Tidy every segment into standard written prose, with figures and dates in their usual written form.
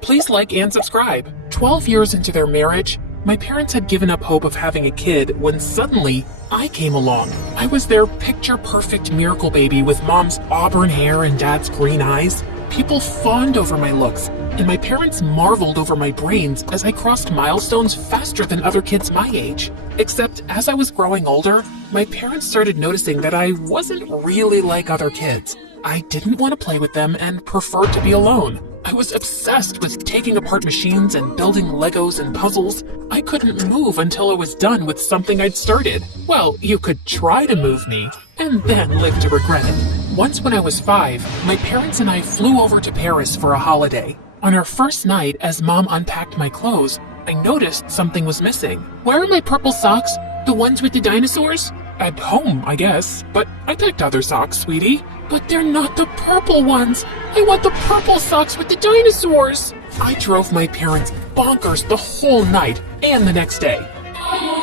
Please like and subscribe. 12 years into their marriage, my parents had given up hope of having a kid when suddenly I came along. I was their picture-perfect miracle baby with mom's auburn hair and dad's green eyes. People fawned over my looks, and my parents marveled over my brains as I crossed milestones faster than other kids my age. Except as I was growing older, my parents started noticing that I wasn't really like other kids. I didn't want to play with them and preferred to be alone. I was obsessed with taking apart machines and building Legos and puzzles. I couldn't move until I was done with something I'd started. Well, you could try to move me, and then live to regret it. Once when I was 5, my parents and I flew over to Paris for a holiday. On our first night, as Mom unpacked my clothes, I noticed something was missing. Where are my purple socks? The ones with the dinosaurs? At home, I guess, but I picked other socks, sweetie. But they're not the purple ones. I want the purple socks with the dinosaurs. I drove my parents bonkers the whole night and the next day. I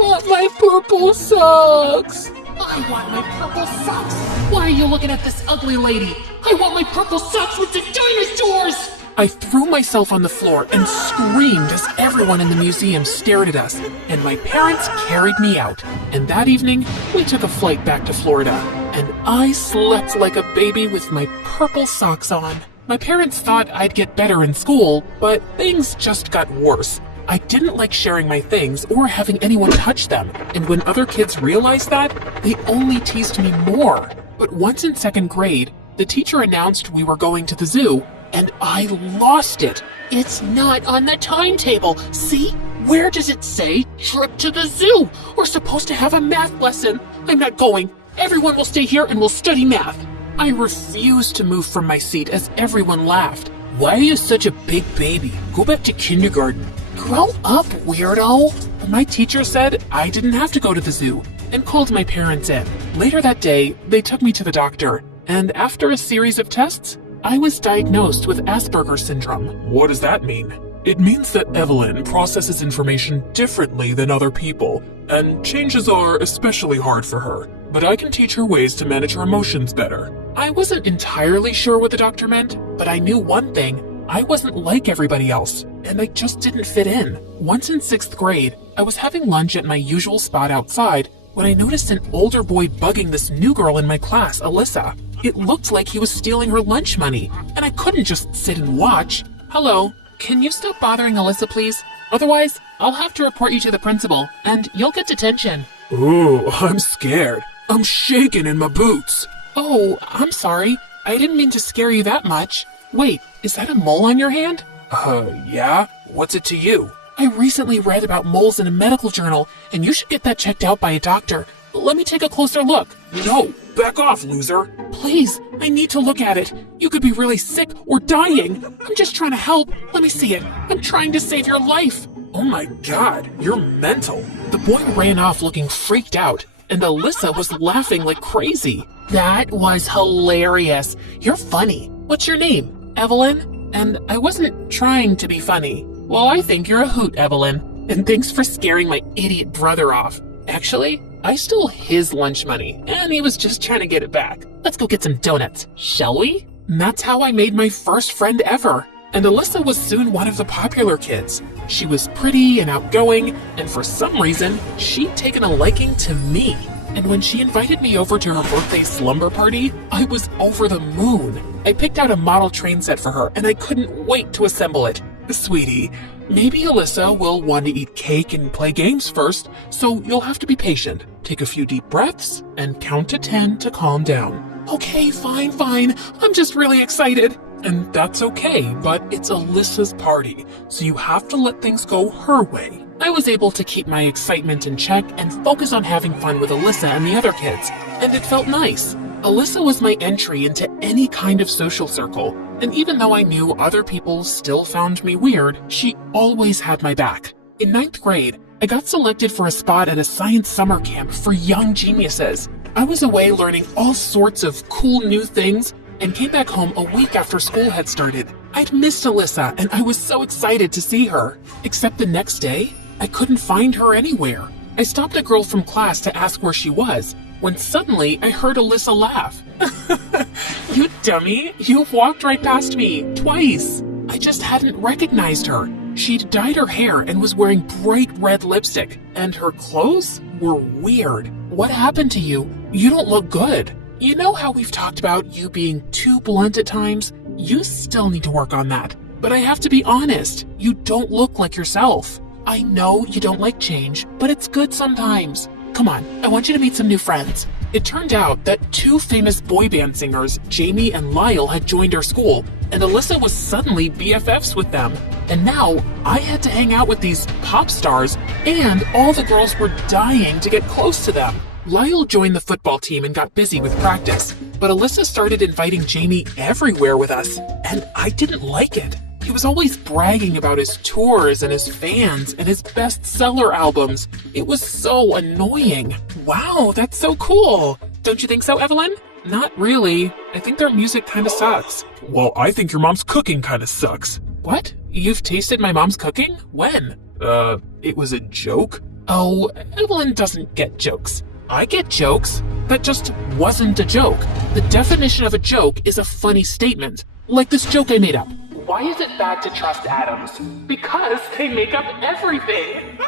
want my purple socks. I want my purple socks. Why are you looking at this ugly lady? I want my purple socks with the dinosaurs. I threw myself on the floor and screamed as everyone in the museum stared at us, and my parents carried me out. And that evening, we took a flight back to Florida, and I slept like a baby with my purple socks on. My parents thought I'd get better in school, but things just got worse. I didn't like sharing my things or having anyone touch them, and when other kids realized that, they only teased me more. But once in 2nd grade, the teacher announced we were going to the zoo, and I lost it. It's not on the timetable. See? Where does it say trip to the zoo? We're supposed to have a math lesson. I'm not going. Everyone will stay here and we'll study math. I refused to move from my seat as everyone laughed. Why are you such a big baby? Go back to kindergarten. Grow up, weirdo. My teacher said I didn't have to go to the zoo and called my parents in. Later that day, they took me to the doctor, and after a series of tests, I was diagnosed with Asperger's syndrome. What does that mean? It means that Evelyn processes information differently than other people, and changes are especially hard for her. But I can teach her ways to manage her emotions better. I wasn't entirely sure what the doctor meant, but I knew one thing. I wasn't like everybody else, and I just didn't fit in. Once in 6th grade, I was having lunch at my usual spot outside when I noticed an older boy bugging this new girl in my class, Alyssa. It looked like he was stealing her lunch money, and I couldn't just sit and watch. Hello, can you stop bothering Alyssa, please? Otherwise, I'll have to report you to the principal, and you'll get detention. Ooh, I'm scared. I'm shaking in my boots. Oh, I'm sorry. I didn't mean to scare you that much. Wait, is that a mole on your hand? Yeah? What's it to you? I recently read about moles in a medical journal, and you should get that checked out by a doctor. Let me take a closer look. No, back off, loser. Please, I need to look at it. You could be really sick or dying. I'm just trying to help. Let me see it. I'm trying to save your life. Oh my God, you're mental. The boy ran off looking freaked out, and Alyssa was laughing like crazy. That was hilarious. You're funny. What's your name? Evelyn? And I wasn't trying to be funny. Well, I think you're a hoot, Evelyn. And thanks for scaring my idiot brother off. Actually, I stole his lunch money, and he was just trying to get it back. Let's go get some donuts, shall we? And that's how I made my first friend ever. And Alyssa was soon one of the popular kids. She was pretty and outgoing, and for some reason, she'd taken a liking to me. And when she invited me over to her birthday slumber party, I was over the moon. I picked out a model train set for her, and I couldn't wait to assemble it. Sweetie, maybe Alyssa will want to eat cake and play games first, so you'll have to be patient. Take a few deep breaths and count to 10 to calm down. Okay, fine. I'm just really excited. And that's okay, but it's Alyssa's party, so you have to let things go her way. I was able to keep my excitement in check and focus on having fun with Alyssa and the other kids, and it felt nice. Alyssa was my entry into any kind of social circle, and even though I knew other people still found me weird, she always had my back. In 9th grade, I got selected for a spot at a science summer camp for young geniuses. I was away learning all sorts of cool new things and came back home a week after school had started. I'd missed Alyssa and I was so excited to see her. Except the next day, I couldn't find her anywhere. I stopped a girl from class to ask where she was, when suddenly I heard Alyssa laugh. You dummy, you walked right past me, twice. I just hadn't recognized her. She'd dyed her hair and was wearing bright red lipstick, and her clothes were weird. What happened to you? You don't look good. You know how we've talked about you being too blunt at times? You still need to work on that. But I have to be honest, you don't look like yourself. I know you don't like change, but it's good sometimes. Come on, I want you to meet some new friends. It turned out that 2 famous boy band singers, Jamie and Lyle, had joined our school, and Alyssa was suddenly BFFs with them. And now, I had to hang out with these pop stars, and all the girls were dying to get close to them. Lyle joined the football team and got busy with practice, but Alyssa started inviting Jamie everywhere with us, and I didn't like it. He was always bragging about his tours and his fans and his bestseller albums. It was so annoying. Wow, that's so cool. Don't you think so, Evelyn? Not really. I think their music kind of sucks. Well, I think your mom's cooking kind of sucks. What? You've tasted my mom's cooking? When? It was a joke? Oh, Evelyn doesn't get jokes. I get jokes. That just wasn't a joke. The definition of a joke is a funny statement. Like this joke I made up. Why is it bad to trust atoms? Because they make up everything.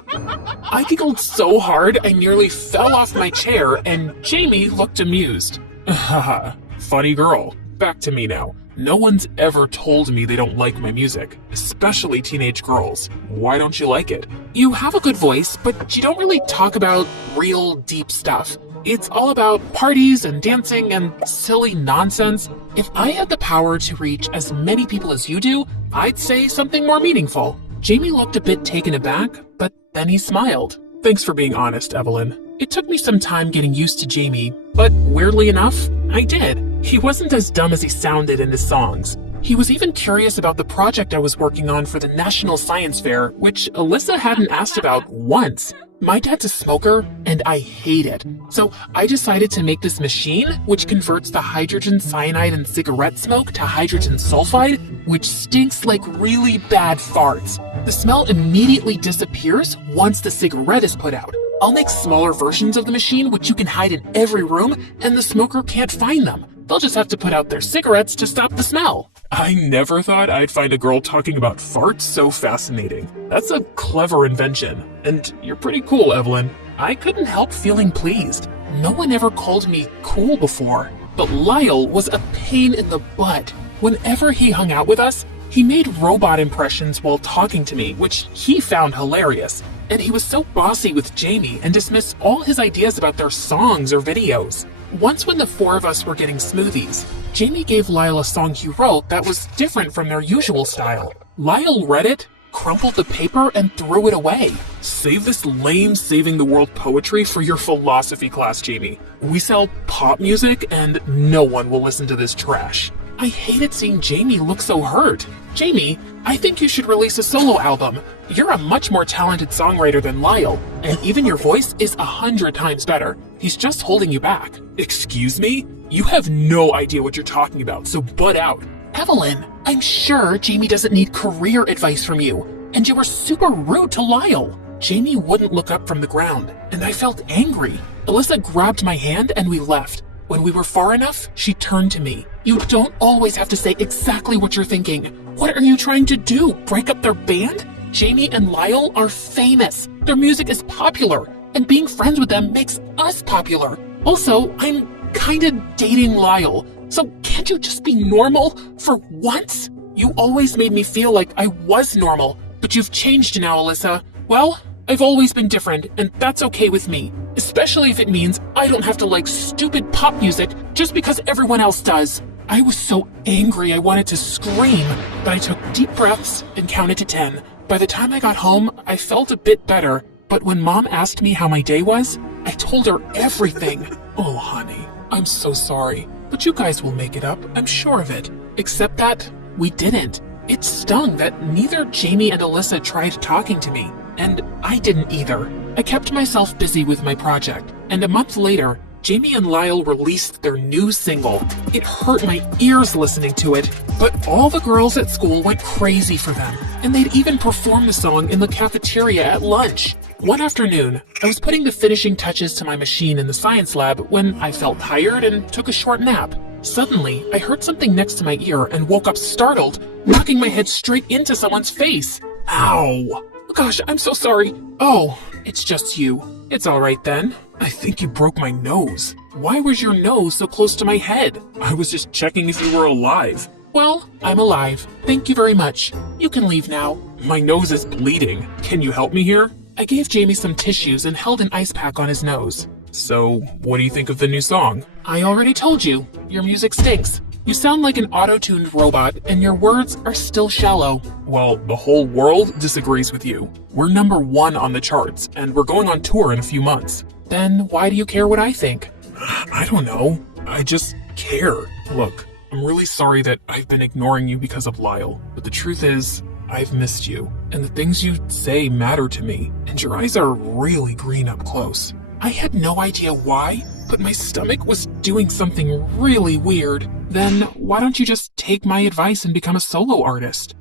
I giggled so hard I nearly fell off my chair, and Jamie looked amused. Haha, funny girl. Back to me now. No one's ever told me they don't like my music, especially teenage girls. Why don't you like it? You have a good voice, but you don't really talk about real deep stuff. It's all about parties and dancing and silly nonsense. If I had the power to reach as many people as you do, I'd say something more meaningful. Jamie looked a bit taken aback, but then he smiled. Thanks for being honest, Evelyn. It took me some time getting used to Jamie, but weirdly enough, I did. He wasn't as dumb as he sounded in his songs. He was even curious about the project I was working on for the National Science Fair, which Alyssa hadn't asked about once. My dad's a smoker, and I hate it. So I decided to make this machine, which converts the hydrogen cyanide in cigarette smoke to hydrogen sulfide, which stinks like really bad farts. The smell immediately disappears once the cigarette is put out. I'll make smaller versions of the machine, which you can hide in every room, and the smoker can't find them. They'll just have to put out their cigarettes to stop the smell. I never thought I'd find a girl talking about farts so fascinating. That's a clever invention. And you're pretty cool, Evelyn. I couldn't help feeling pleased. No one ever called me cool before. But Lyle was a pain in the butt. Whenever he hung out with us, he made robot impressions while talking to me, which he found hilarious. And he was so bossy with Jamie and dismissed all his ideas about their songs or videos. Once when the 4 of us were getting smoothies, Jamie gave Lyle a song he wrote that was different from their usual style. Lyle read it, crumpled the paper, and threw it away. Save this lame saving the world poetry for your philosophy class, Jamie. We sell pop music and no one will listen to this trash. I hated seeing Jamie look so hurt. Jamie, I think you should release a solo album. You're a much more talented songwriter than Lyle, and even your voice is 100 times better. He's just holding you back. Excuse me? You have no idea what you're talking about, so butt out. Evelyn, I'm sure Jamie doesn't need career advice from you, and you were super rude to Lyle. Jamie wouldn't look up from the ground, and I felt angry. Alyssa grabbed my hand and we left. When we were far enough, she turned to me. You don't always have to say exactly what you're thinking. What are you trying to do? Break up their band? Jamie and Lyle are famous. Their music is popular, and being friends with them makes us popular. Also, I'm kinda dating Lyle, so can't you just be normal for once? You always made me feel like I was normal, but you've changed now, Alyssa. Well, I've always been different, and that's okay with me. Especially if it means I don't have to like stupid pop music just because everyone else does. I was so angry I wanted to scream, but I took deep breaths and counted to 10. By the time I got home, I felt a bit better, but when Mom asked me how my day was, I told her everything. Oh, honey, I'm so sorry, but you guys will make it up, I'm sure of it. Except that we didn't. It stung that neither Jamie and Alyssa tried talking to me, and I didn't either. I kept myself busy with my project, and a month later, Jamie and Lyle released their new single. It hurt my ears listening to it, but all the girls at school went crazy for them, and they'd even perform the song in the cafeteria at lunch. One afternoon, I was putting the finishing touches to my machine in the science lab when I felt tired and took a short nap. Suddenly, I heard something next to my ear and woke up startled, knocking my head straight into someone's face. Ow! Gosh, I'm so sorry. Oh, it's just you. It's alright then. I think you broke my nose. Why was your nose so close to my head? I was just checking if you were alive. Well, I'm alive. Thank you very much. You can leave now. My nose is bleeding. Can you help me here? I gave Jamie some tissues and held an ice pack on his nose. So, what do you think of the new song? I already told you. Your music stinks. You sound like an auto-tuned robot, and your words are still shallow. Well, the whole world disagrees with you. We're #1 on the charts, and we're going on tour in a few months. Then why do you care what I think? I don't know. I just care. Look, I'm really sorry that I've been ignoring you because of Lyle, but the truth is, I've missed you, and the things you say matter to me, and your eyes are really green up close. I had no idea why, but my stomach was doing something really weird. Then why don't you just take my advice and become a solo artist?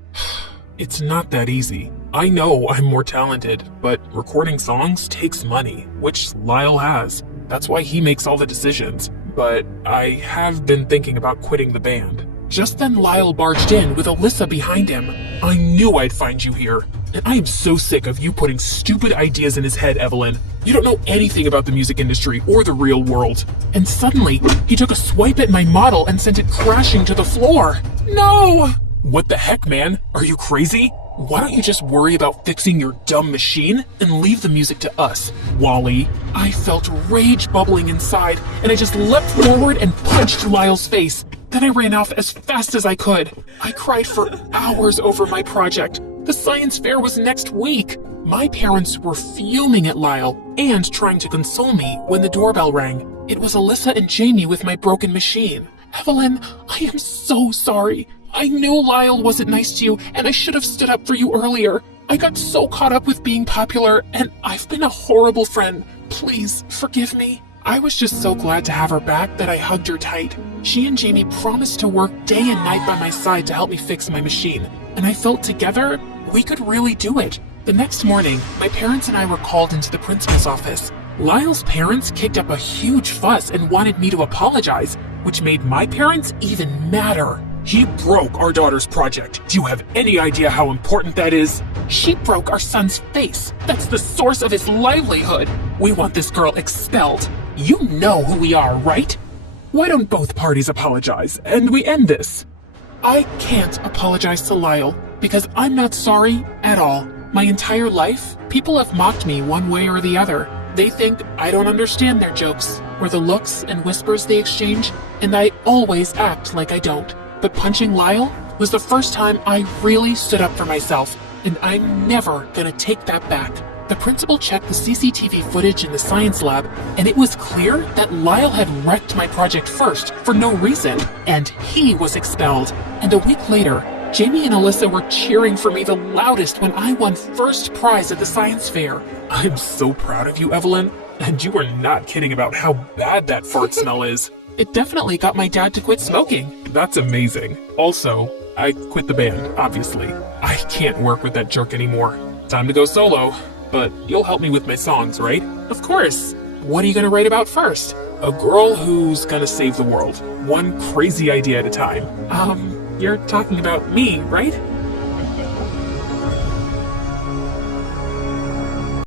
It's not that easy. I know I'm more talented, but recording songs takes money, which Lyle has. That's why he makes all the decisions. But I have been thinking about quitting the band. Just then Lyle barged in with Alyssa behind him. I knew I'd find you here. And I am so sick of you putting stupid ideas in his head, Evelyn. You don't know anything about the music industry or the real world. And suddenly, he took a swipe at my model and sent it crashing to the floor. No! What the heck, man? Are you crazy? Why don't you just worry about fixing your dumb machine and leave the music to us, Wally? I felt rage bubbling inside, and I just leapt forward and punched Lyle's face. Then I ran off as fast as I could. I cried for hours over my project. The science fair was next week. My parents were fuming at Lyle and trying to console me when the doorbell rang. It was Alyssa and Jamie with my broken machine. Evelyn, I am so sorry. I knew Lyle wasn't nice to you, and I should have stood up for you earlier. I got so caught up with being popular, and I've been a horrible friend. Please, forgive me. I was just so glad to have her back that I hugged her tight. She and Jamie promised to work day and night by my side to help me fix my machine, and I felt together we could really do it. The next morning, my parents and I were called into the principal's office. Lyle's parents kicked up a huge fuss and wanted me to apologize, which made my parents even madder. He broke our daughter's project. Do you have any idea how important that is? She broke our son's face. That's the source of his livelihood. We want this girl expelled. You know who we are, right? Why don't both parties apologize and we end this? I can't apologize to Lyle because I'm not sorry at all. My entire life, people have mocked me one way or the other. They think I don't understand their jokes or the looks and whispers they exchange, and I always act like I don't. But punching Lyle was the first time I really stood up for myself, and I'm never gonna take that back. The principal checked the CCTV footage in the science lab, and it was clear that Lyle had wrecked my project first for no reason, and he was expelled. And a week later, Jamie and Alyssa were cheering for me the loudest when I won first prize at the science fair. I'm so proud of you, Evelyn, and you are not kidding about how bad that fart smell is. It definitely got my dad to quit smoking. That's amazing. Also, I quit the band, obviously. I can't work with that jerk anymore. Time to go solo. But you'll help me with my songs, right? Of course. What are you gonna write about first? A girl who's gonna save the world. One crazy idea at a time. You're talking about me, right?